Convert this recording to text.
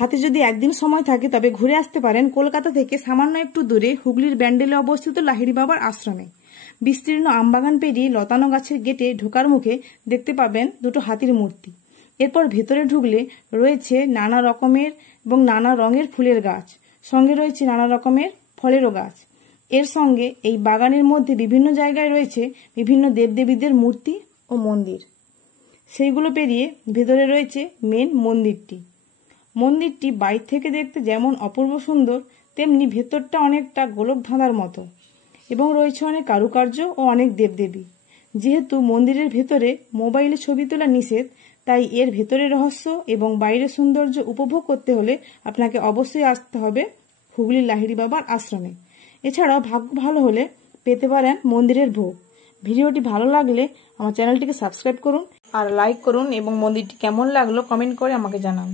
হাতে যদি একদিন সময় থাকে তবে ঘুরে আসতে পারেন কলকাতা থেকে সামান্য একটু দূরে হুগলির ব্যান্ডেলে অবস্থিত লাহিড়ী বাবার আশ্রমে। বিস্তীর্ণ আমবাগান পেরিয়ে লতানো গাছের গেটে ঢোকার মুখে দেখতে পাবেন দুটো হাতির মূর্তি। এরপর ভেতরে ঢুকলে রয়েছে নানা রকমের এবং নানা রঙের ফুলের গাছ, সঙ্গে রয়েছে নানা রকমের ফলেরও গাছ। এর সঙ্গে এই বাগানের মধ্যে বিভিন্ন জায়গায় রয়েছে বিভিন্ন দেবদেবীদের মূর্তি ও মন্দির। সেইগুলো পেরিয়ে ভেতরে রয়েছে মেন মন্দিরটি। মন্দিরটি বাইরে থেকে দেখতে যেমন অপূর্ব সুন্দর, তেমনি ভেতরটা অনেকটা গোলক ধাঁধার মতো এবং রয়েছে অনেক কারুকার্য ও অনেক দেবদেবী। যেহেতু মন্দিরের ভেতরে মোবাইলে ছবি তোলা নিষেধ, তাই এর ভেতরের রহস্য এবং বাইরের সৌন্দর্য উপভোগ করতে হলে আপনাকে অবশ্যই আসতে হবে হুগলির লাহিড়ী বাবার আশ্রমে। এছাড়াও ভাগ্য ভালো হলে পেতে পারেন মন্দিরের ভোগ। ভিডিওটি ভালো লাগলে আমার চ্যানেলটিকে সাবস্ক্রাইব করুন আর লাইক করুন এবং মন্দিরটি কেমন লাগলো কমেন্ট করে আমাকে জানান।